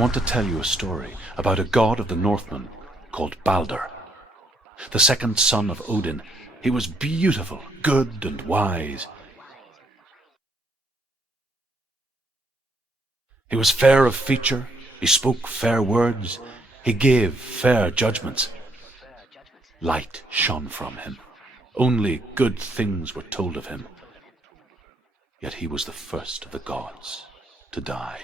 want to tell you a story about a god of the Northmen called Balder. The second son of Odin, he was beautiful, good and wise. He was fair of feature, he spoke fair words, he gave fair judgments. Light shone from him. Only good things were told of him. Yet he was the first of the gods to die.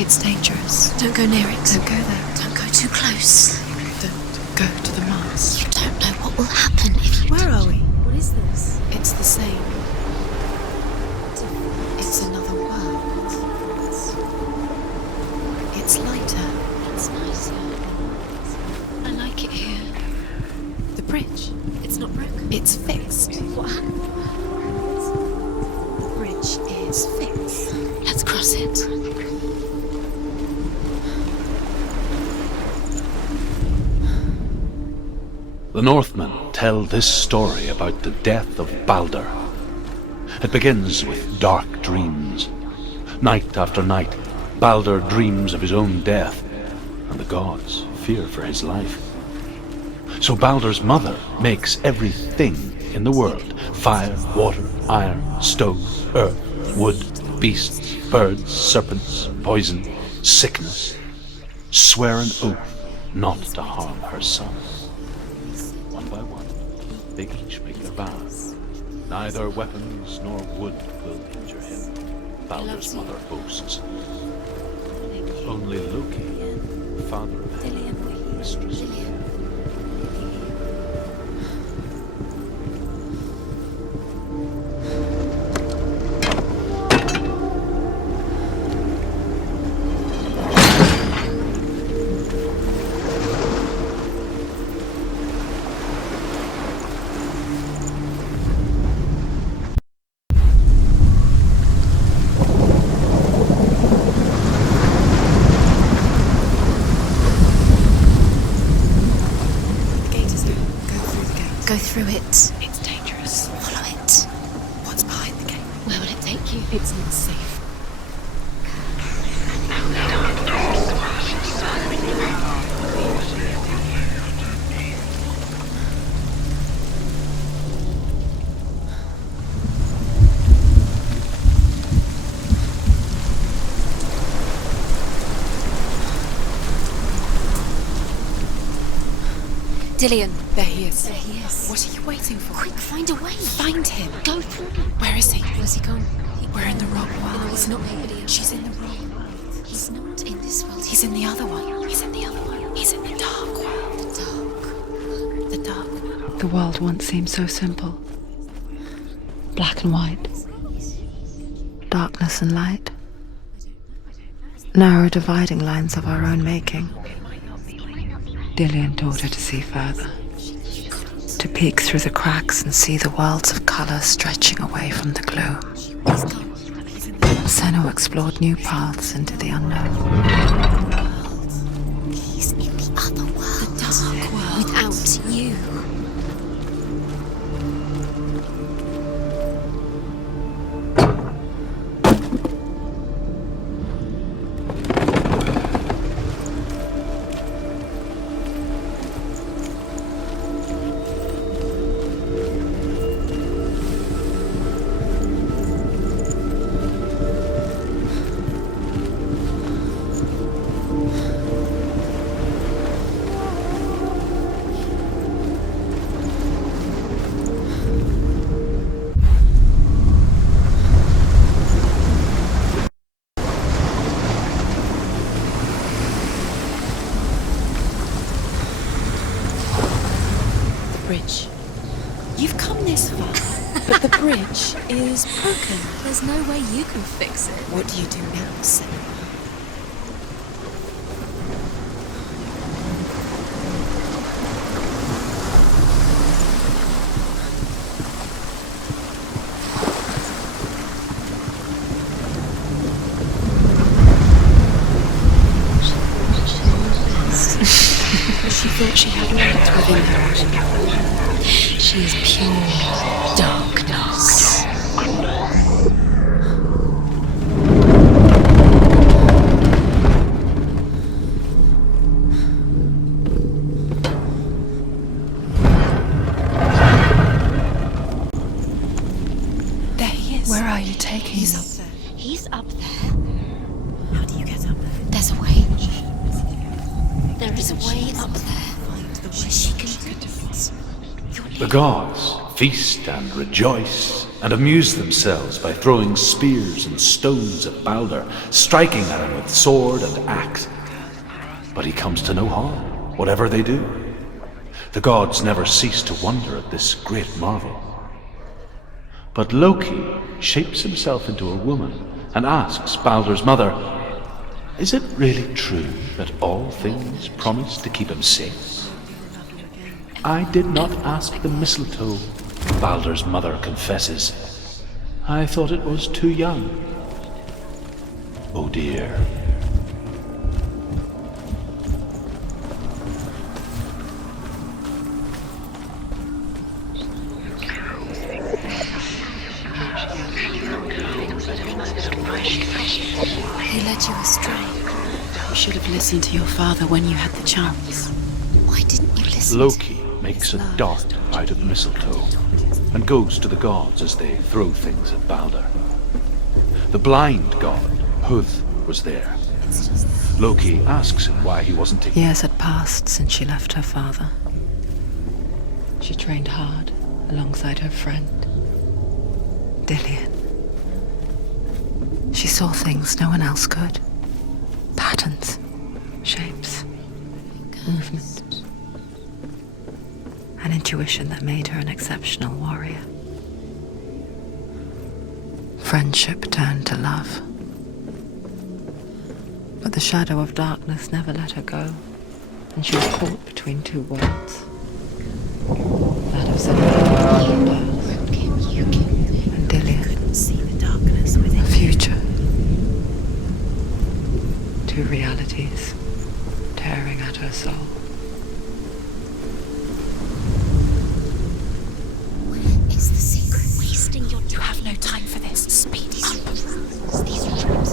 It's dangerous. Don't go near it. Don't go there. Don't go too close. Don't go to the mask. You don't know what will happen if you... Where are we? What is this? It's the same. It's another world. It's lighter. It's nicer. I like it here. The bridge. It's not broken. It's fixed. What happened? The bridge is fixed. Let's cross it. The Northmen tell this story about the death of Balder. It begins with dark dreams. Night after night, Balder dreams of his own death, and the gods fear for his life. So Balder's mother makes everything in the world: fire, water, iron, stone, earth, wood, beasts, birds, serpents, poison, sickness, swear an oath not to harm her son. One by one, they each make their vows. Neither weapons nor wood will injure him, Balder's mother boasts. Only Loki, father of Hel, mistress of Hel. Go through it. It's dangerous. Follow it. What's behind the gate? Where will it take you? It's not safe. Dillion. There he is. There he is. What are you waiting for? Quick, find a way. Find him. Go through. Where is he? Where's he gone? We're in the wrong world. He's not here. She's in the wrong world. He's not in this world. He's in the other one. He's in the other one. He's in the dark world. The dark. The dark world. The world once seemed so simple. Black and white. Darkness and light. Narrow dividing lines of our own making. Dillion taught her to see further, to peek through the cracks and see the worlds of colour stretching away from the gloom. Senua explored new paths into the unknown. He's in the other world. The dark world. Without you. bridge. You've come this far, but the bridge is broken. There's no way you can fix it. What do you do now, Senua? She thought she had light within her. She is pure darkness. There he is. Where are you taking He's him? up there. He's up there. How do you get up there? There's a way. There is a way up there. She can do it. The gods feast and rejoice and amuse themselves by throwing spears and stones at Balder, striking at him with sword and axe. But he comes to no harm, whatever they do. The gods never cease to wonder at this great marvel. But Loki shapes himself into a woman and asks Balder's mother, "Is it really true that all things promise to keep him safe?" "I did not ask the mistletoe," Balder's mother confesses. "I thought it was too young." Oh dear. He led you astray. You should have listened to your father when you had the chance. Why didn't you listen? Loki makes a dart out of mistletoe and goes to the gods as they throw things at Balder. The blind god, Huth, was there. Loki asks him why he wasn't taking... Years had passed since she left her father. She trained hard alongside her friend, Dillian. She saw things no one else could. Patterns, shapes, movement. An intuition that made her an exceptional warrior. Friendship turned to love. But the shadow of darkness never let her go, and she was caught between two worlds. That of Senua and Dillian. See the darkness within A future. Two realities tearing at her soul. Is the secret wasting your time? You have no time for this. Speed up. These rooms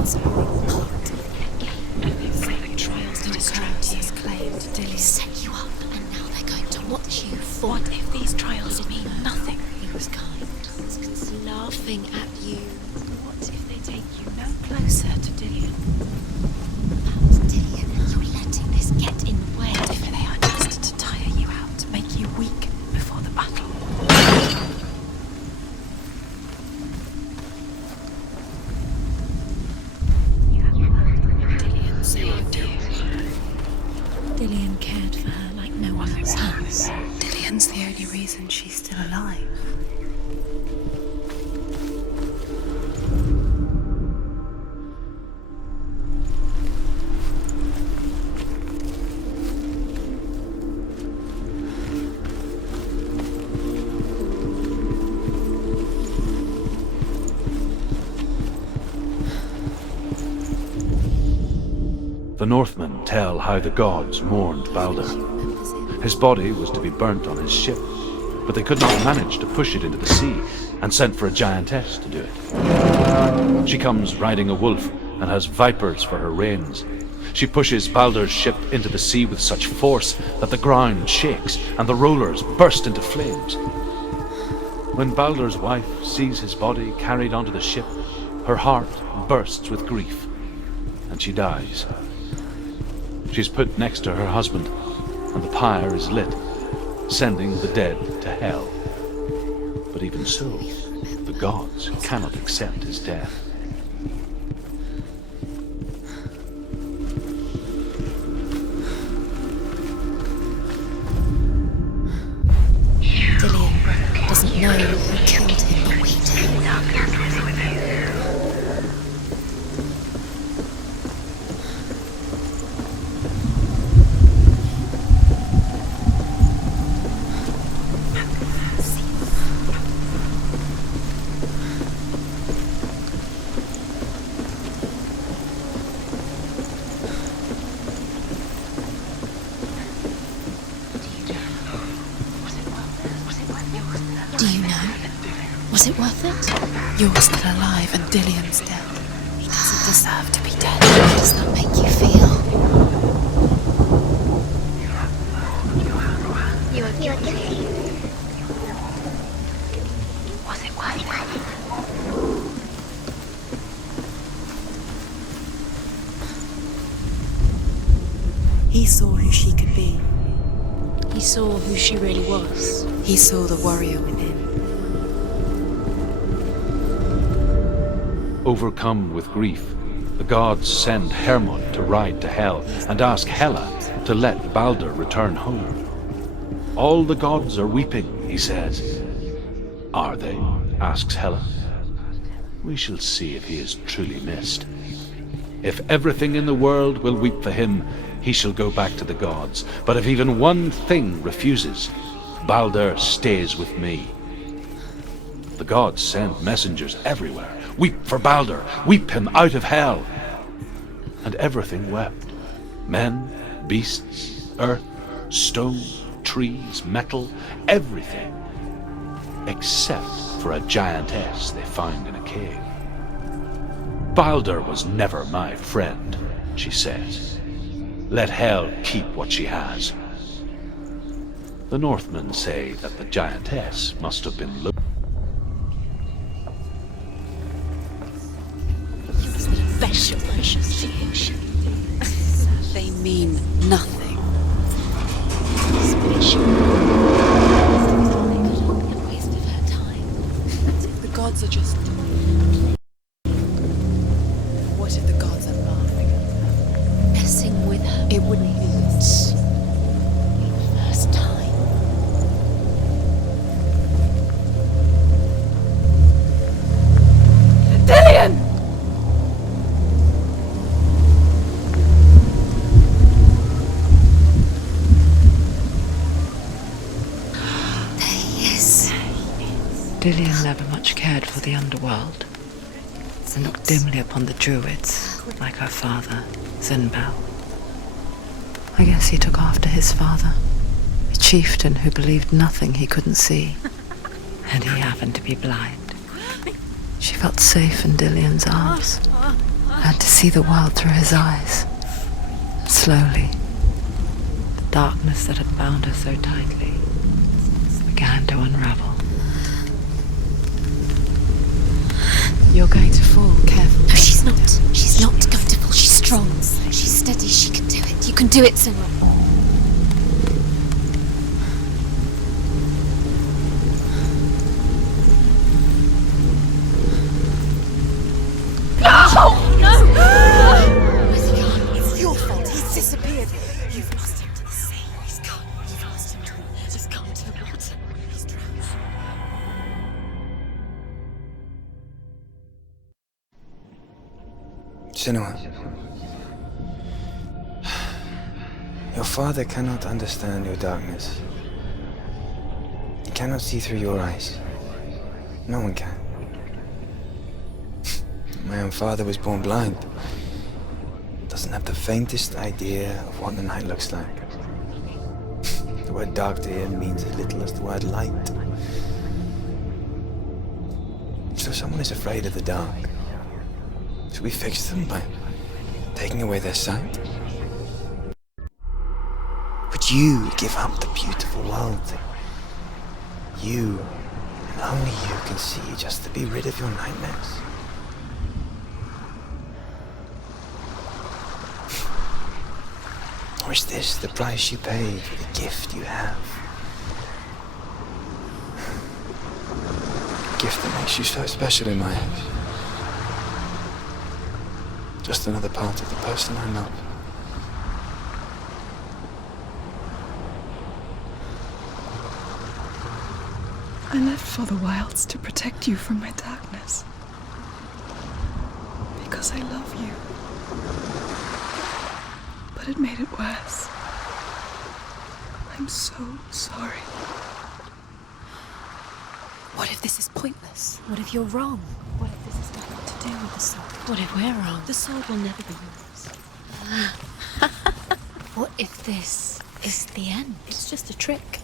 It's part of the game. Trials to distract you. Claimed Dillian. set you up, and now they're going to watch you fall. What if these trials mean nothing? He was kind. Laughing at you. What if they take you no closer to Dillian? Dillian, you're letting this get in the way. What if they are just to tire you out, to make you weak before the battle? Dillian saved you. Dillian cared for her like no one else has. Dillian's the only reason she's still alive. The Northmen tell how the gods mourned Balder. His body was to be burnt on his ship, but they could not manage to push it into the sea and sent for a giantess to do it. She comes riding a wolf and has vipers for her reins. She pushes Balder's ship into the sea with such force that the ground shakes and the rollers burst into flames. When Balder's wife sees his body carried onto the ship, her heart bursts with grief, and she dies. She's put next to her husband, and the pyre is lit, sending the dead to hell. But even so, the gods cannot accept his death. it worth it? You're still alive and Dillian's dead. He doesn't deserve to be dead. How does that make you feel? You're guilty. Was it worth it? He saw who she could be. He saw who she really was. He saw the warrior within. Overcome with grief, the gods send Hermod to ride to Hell and ask Hela to let Balder return home. All the gods are weeping, he says. Are they? Asks Hela. We shall see if he is truly missed. If everything in the world will weep for him, he shall go back to the gods. But if even one thing refuses, Balder stays with me. The gods send messengers everywhere. Weep for Balder, weep him out of Hell. And everything wept. Men, beasts, earth, stone, trees, metal, everything. Except for a giantess they found in a cave. Balder was never my friend, she says. Let Hel keep what she has. The Northmen say that the giantess must have been They mean nothing. The gods are just... What if the gods are laughing at her? Messing with her. It wouldn't be First time. Dillian! Dillian never much cared for the underworld, and looked dimly upon the druids, like her father, Zinbel. I guess he took after his father, a chieftain who believed nothing he couldn't see, and he happened to be blind. She felt safe in Dillian's arms, had to see the world through his eyes. Slowly, the darkness that had bound her so tightly began to unravel. You're going to fall, careful. No, she's not. She's not going to fall. She's strong. She's steady. She can do it. You can do it, Senua. Where's he gone? It's your fault. He's disappeared. You've lost him to the sea. He's gone. You've lost him to the... Just gone to the water. He's drowned. Senua, your father cannot understand your darkness. He cannot see through your eyes. No one can. My own father was born blind. Doesn't have the faintest idea of what the night looks like. The word dark to him means as little as the word light. So someone is afraid of the dark. Should we fix them by taking away their sight? Would you give up the beautiful world that you, and only you, can see just to be rid of your nightmares? Or is this the price you pay for the gift you have? A gift that makes you so special in my eyes. Just another part of the person I love. I left for the wilds to protect you from my darkness. Because I love you. But it made it worse. I'm so sorry. What if this is pointless? What if you're wrong? What if this has nothing to do with the sword? What if we're wrong? The sword will never be yours. What if this is the end? It's just a trick.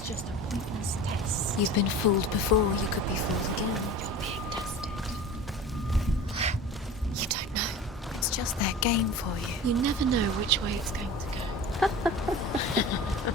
It's just a pointless test. You've been fooled before, you could be fooled again. You're being tested. You don't know. It's just their game for you. You never know which way it's going to go.